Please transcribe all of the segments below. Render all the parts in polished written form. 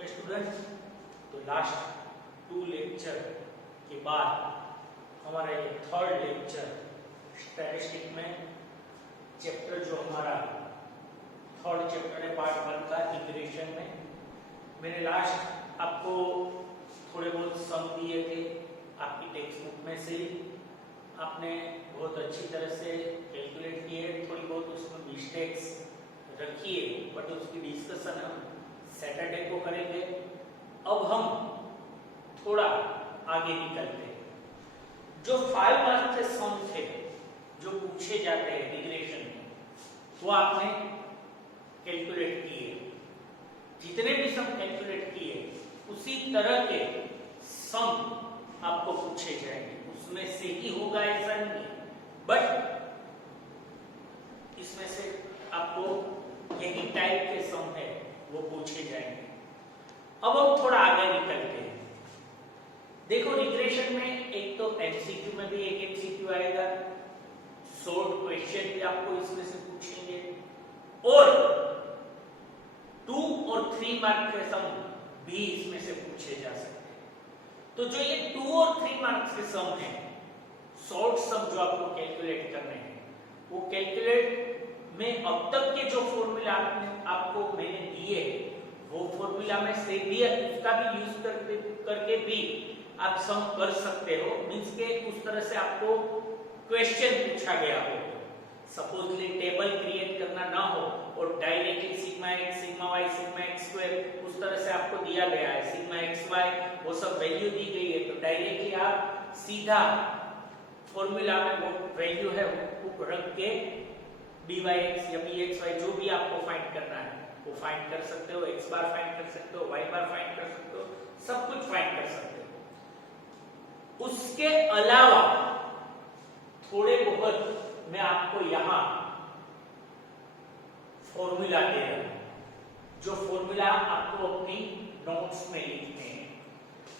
Okay students, तो last 2 lecture के बाद हमारा ये थर्ड लेक्चर स्टैटिस्टिक में चैप्टर जो हमारा थर्ड चैप्टर है पार्ट 1 का इक्वेशन में मैंने लास्ट आपको थोड़े बहुत सम दिए थे आपकी टेक्स्ट बुक में से। आपने बहुत अच्छी तरह से कैलकुलेट किए, थोड़ी बहुत उसमें मिस्टेक्स रखी है, बट उसकी डिस्कशन हम सैटरडे को करेंगे। अब हम थोड़ा आगे निकलते हैं। जो 5 मार्क्स के सम थे जो पूछे जाते हैं रिग्रेशन में, वो आपने कैलकुलेट किए। जितने भी सम कैलकुलेट किए उसी तरह के सम आपको पूछे जाएंगे, उसमें से ही होगा ऐसा नहीं, बट इसमें से आपको यही टाइप के सम है वो पूछे जाएंगे। अब हम थोड़ा आगे निकलते हैं। देखो रिग्रेशन में एक तो एमसीक्यू में भी एक एमसीक्यू आएगा, शॉर्ट क्वेश्चन भी आपको इसमें से पूछेंगे, और 2 और 3 मार्क के सम भी इसमें से पूछे जा सकते हैं। तो जो ये 2 और 3 मार्क्स के सम है, शॉर्ट सम जो आपको कैलकुलेट करने हैं, वो कैलकुलेट में अब तक के जो फॉर्मूला आपको मैंने दिए वो फॉर्मूला में से भी उसका भी यूज करके भी आप सम कर सकते हो। मींस के उस तरह से आपको क्वेश्चन पूछा गया हो, सपोजली टेबल क्रिएट करना ना हो और directly sigma x sigma y sigma x square उस तरह से आपको दिया गया है, सिग्मा xy वो सब वैल्यू दी गई है, तो डायरेक्टली आप सीधा फॉर्मूला में वो वैल्यू है वो रख के dx या bxy जो भी आपको फाइंड करना है वो फाइंड कर सकते हो, x बार फाइंड कर सकते हो, y बार फाइंड कर सकते हो, सब कुछ फाइंड कर सकते हो। उसके अलावा थोड़े बहुत मैं आपको यहां फॉर्मूला दे रहा हूं, जो फॉर्मूला आपको अपनी नोट्स में लिखने हैं,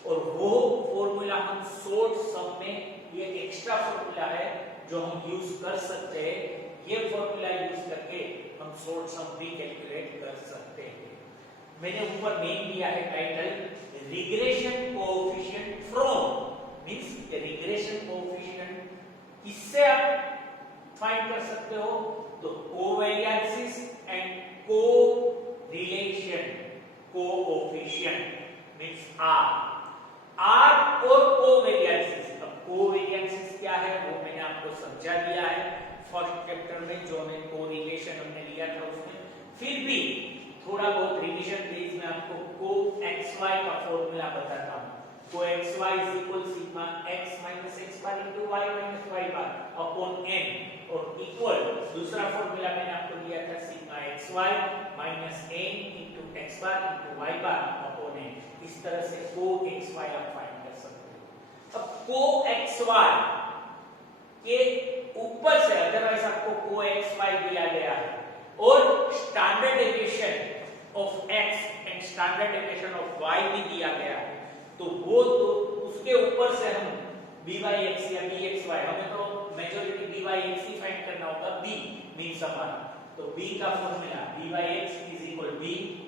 और वो फॉर्मूला हम शॉर्ट सम में, ये एक्स्ट्रा फॉर्मूला है जो हम यूज कर सकते हैं। ये फॉर्मूला यूज करके हम शॉर्ट सम भी कैलकुलेट कर सकते हैं। मैंने ऊपर नेम दिया है title regression coefficient from, means regression coefficient इससे आप फाइंड कर सकते हो। तो covariance and correlation coefficient means R और कोवेरिएंस। अब कोवेरिएंस क्या है वो मैंने आपको समझा दिया है फर्स्ट चैप्टर में, जो हमें कोरिलेशन हमने लिया था उसमें। फिर भी थोड़ा बहुत रिवीजन बेस में आपको को xy का फॉर्मूला बताता हूं। को xy is equal sigma x minus x bar into y minus y bar upon n, और इक्वल दूसरा फॉर्मूला मैंने आपको दिया था sigma xy minus n into x bar into y bar upon n। इस तरह से को xy आप फाइंड कर सकते हो। अब को xy के ऊपर से अदरवाइज आपको को xy दिया गया है और standard equation of x and standard equation of y भी दिया गया है, तो वो तो उसके ऊपर से हम byx या bxy, हमें तो मेजॉरिटी byx ही फाइंड करना होगा, b मींस हमारा, तो b का formula byx b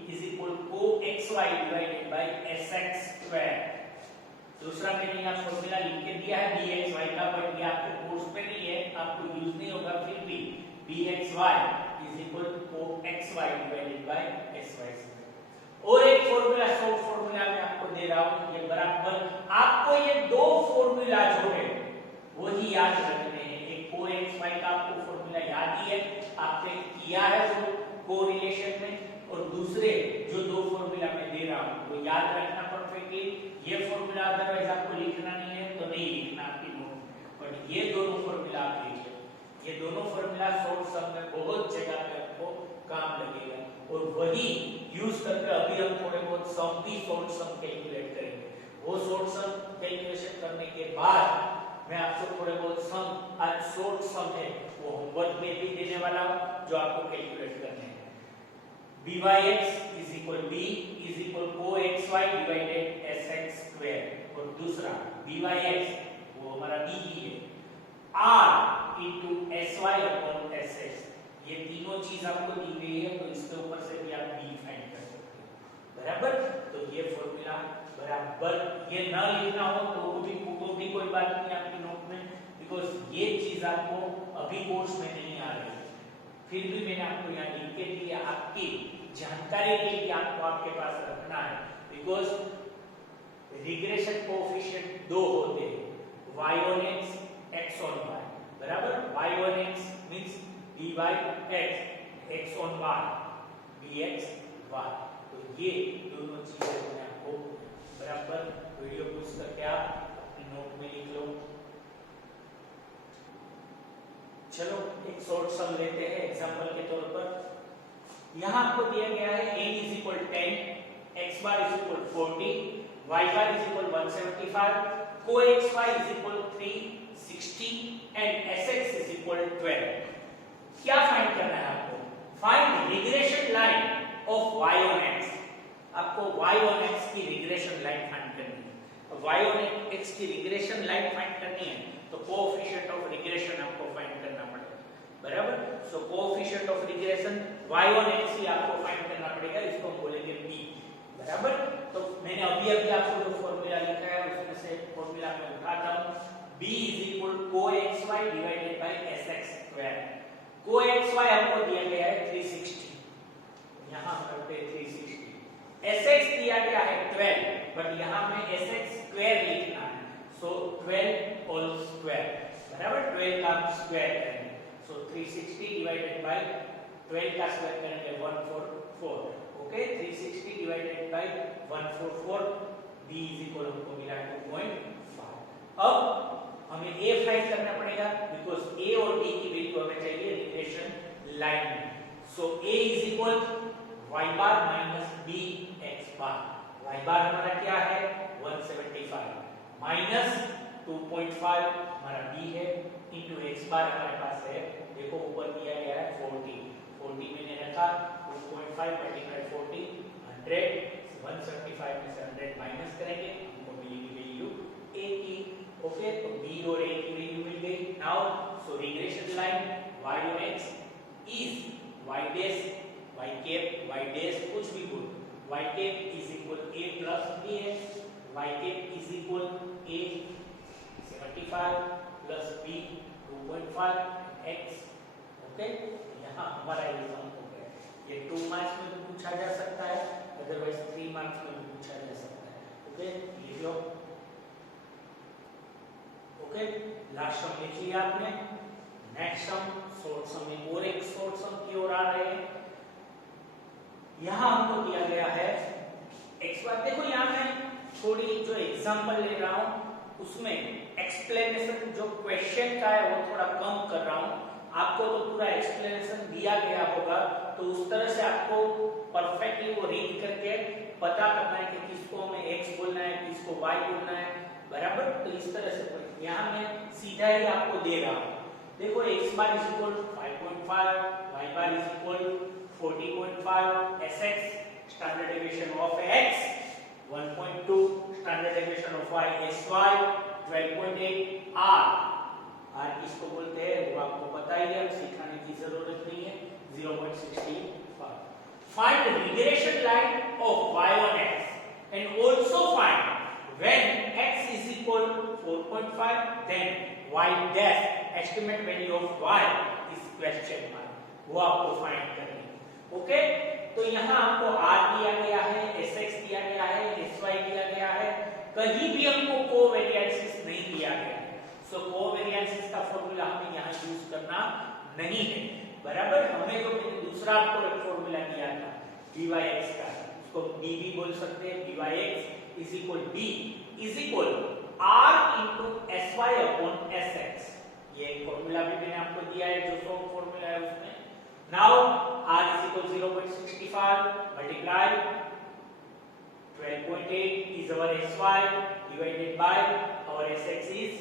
is equal को xy divided bye sx square. दूसरा मैंने यहाँ फॉर्मूला लिख के दिया है bxy का, बट ये आपके कोर्स में नहीं है, आपको यूज नहीं होगा, फिर भी bxy is equal to xy divided by sy। और एक फॉर्मूला शॉर्ट फॉर्मूला मैं आपको दे रहा हूं, ये बराबर आपको ये दो फॉर्मूला जो है वो ही याद रखने हैं। एक को xy का आपको फॉर्मूला याद ही है, आपने किया है वो कोरिलेशन में, और दूसरे जो दो फॉर्मूला मैं दे रहा हूं वो याद रखना परफेक्टली। ये फॉर्मूला अदरवाइज आपको लिखना नहीं है तो नहीं लिखना आपकी नोट में, बट ये दोनों फॉर्मूला आप लिख लो। ये दोनों फॉर्मूला शॉर्ट सम में बहुत जगह पे आपको काम लगेगा, और वही यूज करके अभी हम थोड़े बहुत सम भी शॉर्ट सम कैलकुलेट करेंगे। वो शॉर्ट सम कैलकुलेशन करने के बाद मैं आपको थोड़े बहुत सम, आज शॉर्ट सम है वो होमवर्क में भी देने वाला हूं जो आपको कैलकुलेट करने हैं। byx is equal b is equal को xy divided sx square, और दूसरा byx वो हमारा b ही है, r into sy upon ss। ये तीनों चीज आपको दी गई है, तो इसके ऊपर से भी आप b फाइंड कर सकते हो, बराबर। तो बराबर ये ना लिखना हो तो भी कोई बात नहीं आपकी नोट में, बिकॉज ये चीज आपको अभी कोर्स में नहीं आ रही, फिर भी मैंने आपको यहाँ लिख के दिया आपकी जानकारी के लिए, आपको आपके पास रखना है, बिकॉज रिग्रेशन कोएफिशिएंट दो होते हैं, y on x, x on y, बराबर। y on x means dy x, x on y dx y, तो ये दोनों चीजें मैंने आपको बराबर वीडियो पॉज करके आप अपनी नोट में लिख लो। चलो एक शॉर्ट सम लेते हैं एग्जांपल के तौर पर। यहां आपको दिया गया है n is equal 10, x bar is equal 40, y bar is equal 175, co-xy is equal 360 and sx is equal 12। क्या फाइंड करना है आपको? Find regression line of y on x। आपको y on x की रिग्रेशन लाइन फाइंड करनी है। y on x की regression line find करनी है तो कोएफिशिएंट ऑफ रिग्रेशन आपको फाइंड करना पड़ेगा, बराबर। So coefficient of regression y on x ही आपको फाइंड करना पड़ेगा, इसको हम बोलेंगे b, बराबर। तो मैंने अभी आपको जो फार्मूला लिखा है उसमें से फार्मूला मैं उठाता हूं, b = coxy / sx²। coxy आपको दिया गया है 360, यहां करते हैं 360, sx दिया गया है 12, बट यहां में sx² लिखना है, सो 12 होल स्क्वायर, बराबर। 12 का स्क्वायर करेंगे, सो 360 डिवाइडेड बाय 12 का स्क्वायर करेंगे 144, ओके। 360 डिवाइडेड बाय 144, b = हमको मिला 2.5। अब हमें a फाइंड करना पड़ेगा, बिकॉज़ a और b की वैल्यू हमें चाहिए रिग्रेशन लाइन में। सो a = y bar - b x bar। y bar हमारा क्या है 175 माइनस 2.5 हमारा b है, इनटू x bar हमारे पास है, देखो ऊपर दिया गया है 40 मैंने रखा, 2.5 × 40 100, 175 में से 100 माइनस करेंगे, हमको मिलेगी वैल्यू a की, ओके। तो b और a की वैल्यू मिल गई। Now so regression line y on x is y dash y cap y dash कुछ भी बोल, y cap = a plus b है, y cap = a 75 plus b 2.5 x, okay. यहाँ हमारा ये सम हो गया, ये 2 मार्क्स में भी पूछा जा सकता है, अदरवाइज 3 मार्क्स में भी पूछा जा सकता है, ओके। लिख लो, ओके। लास्ट सम लिख लिया आपने। नेक्स्ट सम शॉर्ट सम में और एक शॉर्ट सम की ओर आ रहे हैं। यहां हमको दिया गया है x बार, देखो यहां मैं थोड़ी जो एग्जांपल ले रहा हूं उसमें एक्सप्लेनेशन जो क्वेश्चन का है वो थोड़ा कम कर रहा हूं। आपको तो पूरा एक्सप्लेनेशन दिया गया होगा, तो उस तरह से आपको परफेक्टली वो रीड करके पता करना है कि किसको हमें x बोलना है, किसको y बोलना है, बराबर। तो इस तरह से यहाँ मैं सीधा ही आपको दे रहा हूँ। देखो x bar = 5.5, y bar = 40.5, sx standard deviation of x 1.2, standard deviation of y sy 12.8, r किसको बोलते हैं वो आपको पता ही है, अब सिखाने की जरूरत नहीं है, 0.65। Find regression line of y on x and also find when x is equal 4.5 then y dash estimate value of y is question mark, वो आपको फाइंड करनी है, ओके। तो यहाँ आपको r दिया गया है, sx दिया गया है, sy दिया गया है, कहीं भी हमको कोवेरिएंसेस नहीं दिया गया है, सो कोवेरिएंसेस का फार्मूला हमें यहाँ यूज करना नहीं है, बराबर। हमें जो मैंने दूसरा आपको एक फार्मूला दिया था dyx का, उसको b भी बोल सकते हैं, dyx = b = r * sy / sx। ये एक फार्मूला भी मैंने आपको दिया है जो शॉर्ट फार्मूला है उसमें। Now r = 0.65 multiply 12.8 is our sy divided by our sx is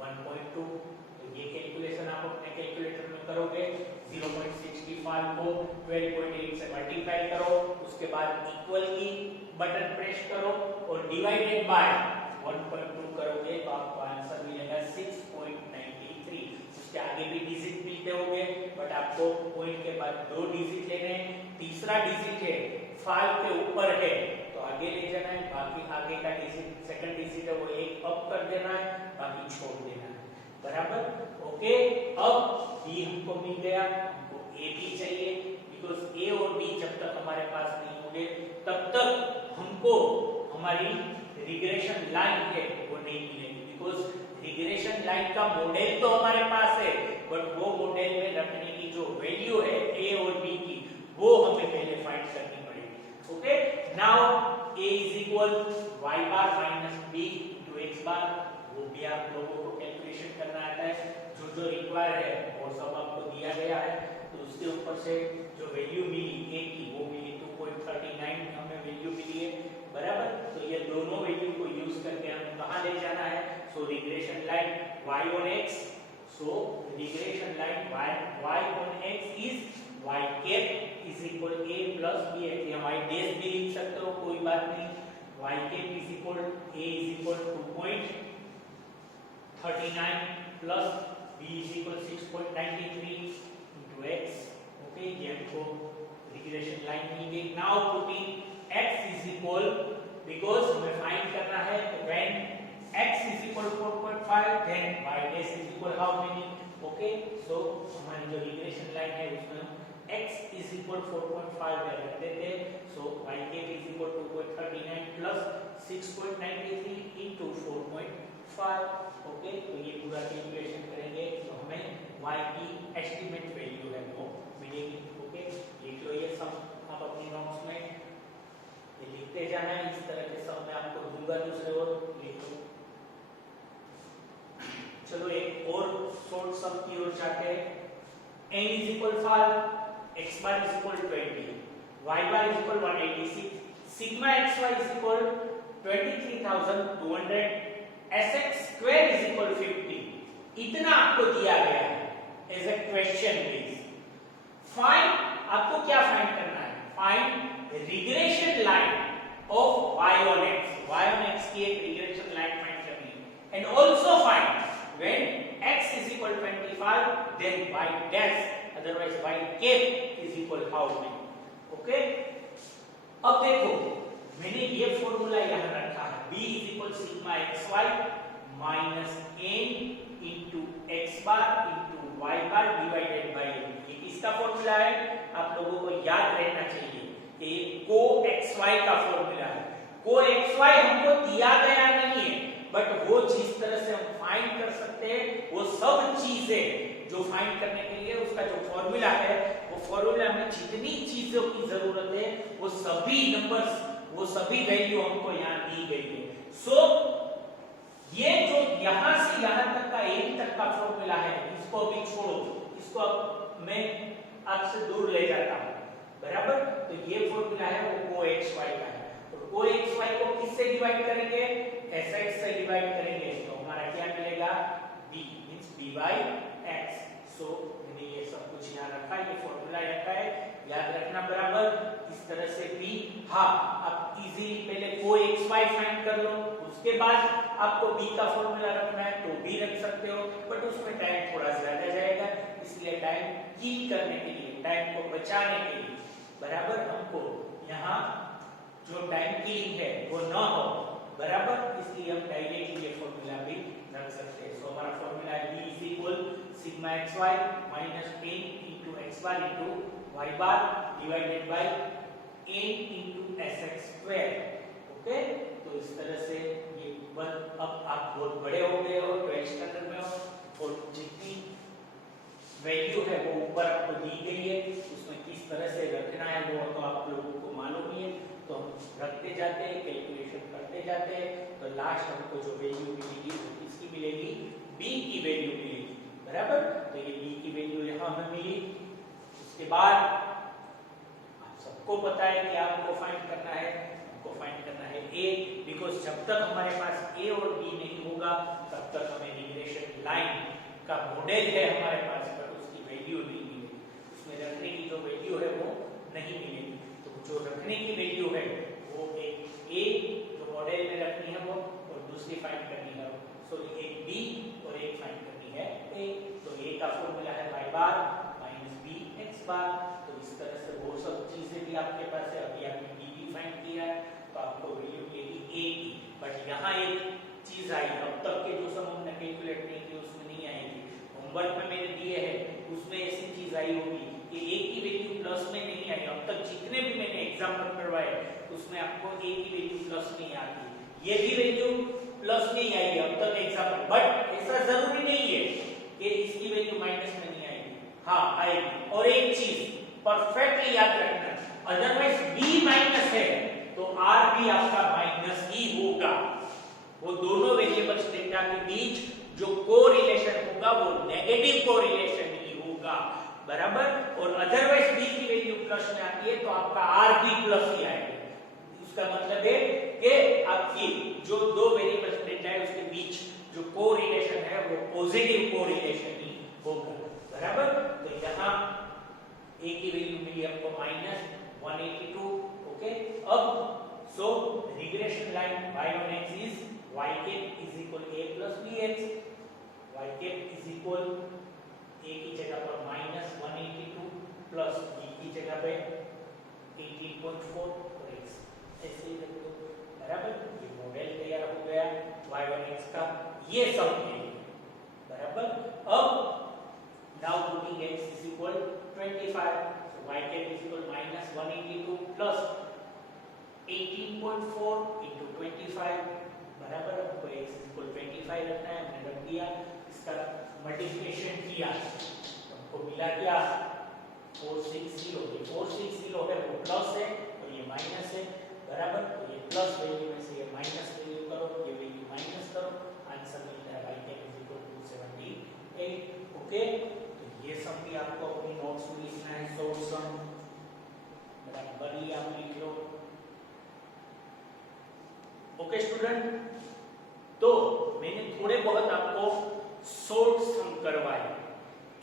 1.2। तो ये कैलकुलेशन आप अपने कैलकुलेटर में करोगे, 0.65 को 12.8 से मल्टीप्लाई करो, उसके बाद इक्वल की बटन प्रेस करो और डिवाइडेड बाय 1.2 करोगे तो आपको आंसर मिलेगा 6.93। उसके आगे भी डिजिट मिलते होंगे, बट आपको पॉइंट के बाद 2 डिजिट लेने हैं, तीसरा डिजिट है 5 के ऊपर है तो आगे ले जाना है, बाकी आगे का डिजिट सेकंड डिजिट है वो एक अप कर देना है, बाकी छोड़ देना है, बराबर। ओके, अब बी हमको मिल गया, हमको ए भी चाहिए, बिकॉज ए और बी जब तक हमारे पास नहीं होंगे तब तक हमको हमारी रिग्रेशन लाइन है वो नहीं मिलेगी, बिकॉज रिग्रेशन लाइन का मॉडल तो हमारे पास है, बट वो मॉडल में रखने की जो वैल्यू है ए और बी की वो हमें पहले फाइंड करनी पड़ेगी। Okay, now a is equal y bar minus b into x bar, वो भी आप लोगों को कैलकुलेशन करना आता है, जो जो रिक्वायर है वो सब आपको दिया गया है, तो उसके ऊपर से जो वैल्यू मिली ए की वो मिली 2.39 हमें वैल्यू मिली है, बराबर। तो ये दोनों वैल्यू को यूज करके हमें कहां ले जाना है, so regression line y on x, so regression line y on x is y cap is equal a plus b है, या y डैश भी लिख सकते हो, कोई बात नहीं, y cap is equal a is equal 2.39 plus b is equal 6.93 into x। Okay, ये हमको रिग्रेशन लाइन मिल गई। Now putting x is equal, because हमें फाइंड करना है when x is equal 4.5 then y dash is equal how many. Okay, so हमारी जो regression line है उसमें हम x इज इक्वल 4.5 रख देते हैं, सो y cap is equal 2.39 plus 6.93 into 4.5। Okay, तो ये पूरा कैलकुलेशन करेंगे तो हमें y की एस्टीमेट वैल्यू है वो मिलेगी। ओके, लिख लो ये सब आप अपनी नोट्स में, ये लिखते जाना है, इस तरह के सब मैं आपको दूंगा दूसरे और लिख लो। चलो एक और शॉर्ट सम की ओर जाते हैं। n is equal 5, x bar is equal 20, y bar is equal 186, sigma xy is equal 23,200, sx square is equal 50। इतना आपको दिया गया है as a question please. Find, आपको क्या फाइंड करना है, find regression line of y on x की एक रिग्रेशन लाइन फाइंड करनी है, and also find when x is equal 25 then y dash otherwise y cap is equal how many। Okay, अब देखो मैंने ये फॉर्मूला यहां रखा है, b is equal sigma xy minus n into x bar into y bar divided by n। ये किसका formula है, आप लोगों को याद रहना चाहिए कि ये को xy का फॉर्मूला है। को xy हमको दिया गया नहीं है, बट वो जिस तरह से हम फाइंड कर सकते हैं वो सब चीजें जो फाइंड करने के लिए उसका जो फॉर्मूला है, वो फॉर्मूला में जितनी चीजों की जरूरत है वो सभी नंबर्स, वो सभी वैल्यू हमको यहाँ दी गई है। सो ये जो यहां से यहां तक का एन तक का फॉर्मूला है, इसको अभी छोड़ो, इसको अब मैं आपसे दूर ले जाता हूं, बराबर। तो ये फॉर्मूला है वो को xy का है, और को xy को किससे डिवाइड करेंगे, sx से डिवाइड करेंगे, तो हमारा क्या मिलेगा, b मींस dy x। सो मैंने ये सब कुछ यहाँ रखा है, ये फॉर्मूला रखा है, याद रखना बराबर। इस तरह से b, हाँ आप इजीली पहले को xy फाइंड कर लो, उसके बाद आपको b का फॉर्मूला रखना है तो भी रख सकते हो, बट उसमें टाइम थोड़ा ज्यादा जाएगा, इसलिए टाइम किल करने के लिए, टाइम को बचाने के लिए, बराबर, हमको यहाँ जो टाइम किलिंग है वो ना हो, बराबर, इसलिए हम डायरेक्टली ये फॉर्मूला भी रख सकते हैं। सो हमारा फॉर्मूला है b is equal sigma xy minus n into x bar into y bar divided by n into sx square. Okay, तो इस तरह से ये अब आप बहुत बड़े हो गए हो, 12th स्टैंडर्ड में हो, और जितनी वैल्यू है वो ऊपर आपको दी गई है, उसमें किस तरह से रखना है वो तो आप लोगों को मालूम ही है, तो हम रखते जाते हैं, कैलकुलेशन करते जाते हैं, तो लास्ट हमको जो वैल्यू मिलेगी वो किसकी मिलेगी, b की वैल्यू मिलेगी, बराबर। तो ये b की वैल्यू यहाँ हमें मिली। उसके बाद आप सबको पता है कि आपको फाइंड करना है, हमको फाइंड करना है a, बिकॉज जब तक हमारे पास a और b नहीं होगा तब तक हमें रिग्रेशन लाइन का मॉडल है हमारे पास, बट उसकी वैल्यू नहीं मिलेगी, उसमें रखने की जो वैल्यू है वो नहीं मिलेगी। तो जो रखने की वैल्यू है वो एक a जो मॉडल में रखनी है वो, और दूसरी फाइंड करनी है, सो एक b और एक फाइंड करनी है a। तो a का फॉर्मूला है y बार माइनस b x बार। तो इस तरह से वो सब चीजें भी आपके पास है, अभी आपने b भी फाइंड किया है, तो आपको आपको वैल्यू मिलेगी a की। बट यहाँ एक चीज आई, अब तक के जो सम हमने कैलकुलेट नहीं किए उसमें नहीं आएगी। होमवर्क में मैंने दिए हैं उसमें ऐसी चीज आई होगी कि a की वैल्यू प्लस में नहीं आई। अब तक जितने भी मैंने एग्जाम्पल करवाए उसमें आपको a की वैल्यू प्लस में आती, ये भी वैल्यू प्लस में ही आई अब तक एग्जाम्पल। बट ऐसा जरूरी नहीं है कि इसकी वैल्यू माइनस में नहीं आएगी, हाँ आएगी। और एक चीज परफेक्टली याद रखना, अदरवाइज b माइनस है तो r भी आपका माइनस ही होगा। वो दोनों वेरिएबल्स डेटा के बीच जो कोरिलेशन होगा वो नेगेटिव कोरिलेशन ही होगा, बराबर। और अदरवाइज b की वैल्यू प्लस में आती है तो आपका r भी प्लस ही आएगा। उसका मतलब है कि आपकी जो दो वेरिएबल्स डेटा है उसके बीच जो कोरिलेशन है वो पॉजिटिव कोरिलेशन ही होगा, बराबर। तो यहाँ a की वैल्यू मिली आपको -182, ओके। अब so regression line y on x is y cap is equal a plus bx, y cap is equal a की जगह पर -182 प्लस b की जगह पे 18.4 और x ऐसे ही रख दो, बराबर। ये मॉडल तैयार हो गया y on x का, ये सब है, बराबर। अब now putting x is equal 25, so y cap is equal -182 plus 18.4 into 25, बराबर। हमको x is equal 25 रखना है, हमने रख दिया। इसका मल्टीप्लिकेशन किया हमको मिला क्या 460, ये 460 है वो प्लस है और ये माइनस है, बराबर। तो ये प्लस वैल्यू में से ये माइनस वैल्यू करो, ये वैल्यू माइनस करो, आंसर मिलता है y cap is equal to 278, okay. ये सम भी आपको अपनी नोट्स में लिखना है, शॉर्ट सम, बराबर ही आप लिख लो, ओके स्टूडेंट। तो मैंने थोड़े बहुत आपको शॉर्ट सम करवाए,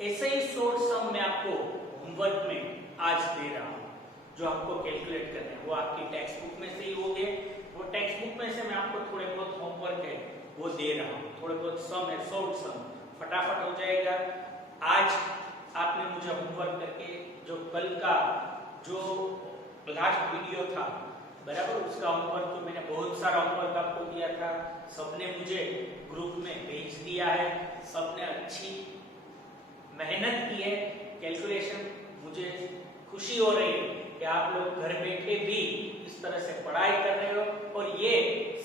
ऐसे ही शॉर्ट सम मैं आपको होमवर्क में आज दे रहा हूं जो आपको कैलकुलेट करने हैं। वो आपकी टेक्स्ट बुक में से ही होंगे, वो टेक्स्ट बुक में से मैं आपको थोड़े बहुत होमवर्क है वो दे रहा हूं, थोड़े बहुत सम है, शॉर्ट सम फटाफट हो जाएगा। आज आपने मुझे होमवर्क करके जो कल का जो लास्ट वीडियो था, बराबर, उसका होमवर्क तो मैंने बहुत सारा होमवर्क आपको दिया था, सबने मुझे ग्रुप में भेज दिया है, सबने अच्छी मेहनत की है कैलकुलेशन। मुझे खुशी हो रही है कि आप लोग घर बैठे भी इस तरह से पढ़ाई कर रहे हो और ये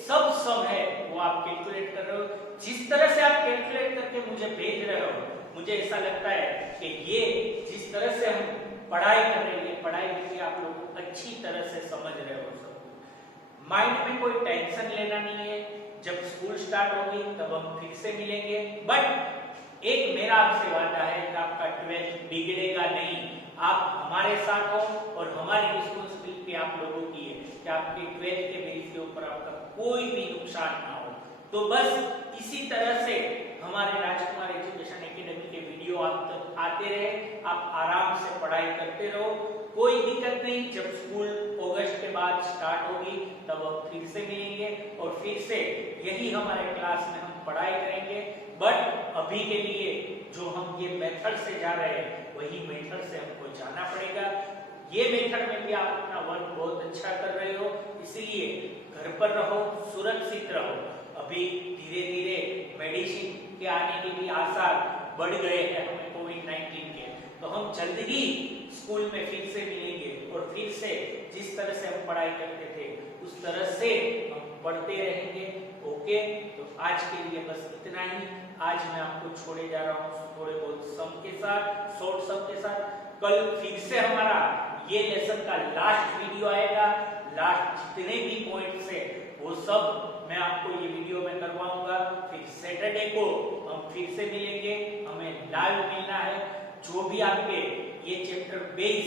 सब सम है वो आप कैलकुलेट कर रहे हो। जिस तरह से आप कैलकुलेट करके मुझे भेज रहे हो, मुझे ऐसा लगता है कि ये जिस तरह से हम पढ़ाई कर रहे हैं, पढ़ाई करके आप लोग अच्छी तरह से समझ रहे हो। सब माइंड में कोई टेंशन लेना नहीं है, जब स्कूल स्टार्ट होगी तब हम फिर से मिलेंगे। बट एक मेरा आपसे वादा है कि आपका 12th बिगड़ेगा नहीं, आप हमारे साथ हो और हमारी रिस्पांसिबिलिटी आप लोगों की है कि आपके 12th के बेस के ऊपर आपका कोई भी नुकसान ना हो। तो बस इसी तरह से हमारे राजकुमार एजुकेशन एकेडमी के वीडियो आप तक आते रहे, आप आराम से पढ़ाई करते रहो, कोई दिक्कत नहीं। जब स्कूल अगस्त के बाद स्टार्ट होगी तब हम फिर से मिलेंगे और फिर से यही हमारे क्लास में हम पढ़ाई करेंगे। बट अभी के लिए जो हम ये मेथड से जा रहे हैं वही मेथड से हमको जाना पड़ेगा। ये मेथड में भी आप अपना वर्क बहुत अच्छा कर रहे हो, इसलिए घर पर रहो, सुरक्षित रहो। अभी धीरे धीरे मेडिसिन के आने के भी आसार बढ़ गए हैं हमें कोविड-19 के, तो हम जल्द ही स्कूल में फिर से मिलेंगे और फिर से जिस तरह से हम पढ़ाई करते थे उस तरह से हम पढ़ते रहेंगे, ओके। तो आज के लिए बस इतना ही। आज मैं आपको छोड़े जा रहा हूँ थोड़े बहुत सम के साथ, शॉर्ट सम के साथ। कल फिर से हमारा ये लेसन का लास्ट वीडियो आएगा, लास्ट जितने भी पॉइंट्स है वो सब मैं आपको ये वीडियो में करवाऊंगा। फिर सैटरडे को हम फिर से मिलेंगे, हमें लाइव मिलना है। जो भी आपके ये चैप्टर बेस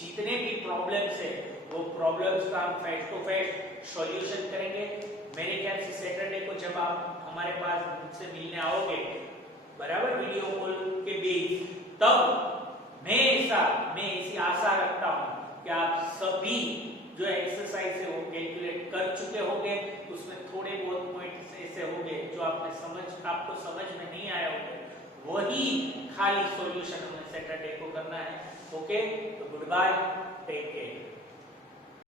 जितने भी प्रॉब्लम्स है वो प्रॉब्लम्स का हम फेस टू फेस सॉल्यूशन करेंगे। मेरे ख्याल से सैटरडे को जब आप हमारे पास मुझसे मिलने आओगे, बराबर, वीडियो कॉल के बेस, तब मैं ऐसी आशा रखता हूँ कि आप सभी जो एक्सरसाइज है वो कैलकुलेट कर चुके होंगे। उसमें थोड़े बहुत पॉइंट्स ऐसे होंगे जो आपको समझ में नहीं आया होगा, वही खाली सॉल्यूशन हमें सैटरडे को करना है, ओके। तो गुड बाय, टेक केयर।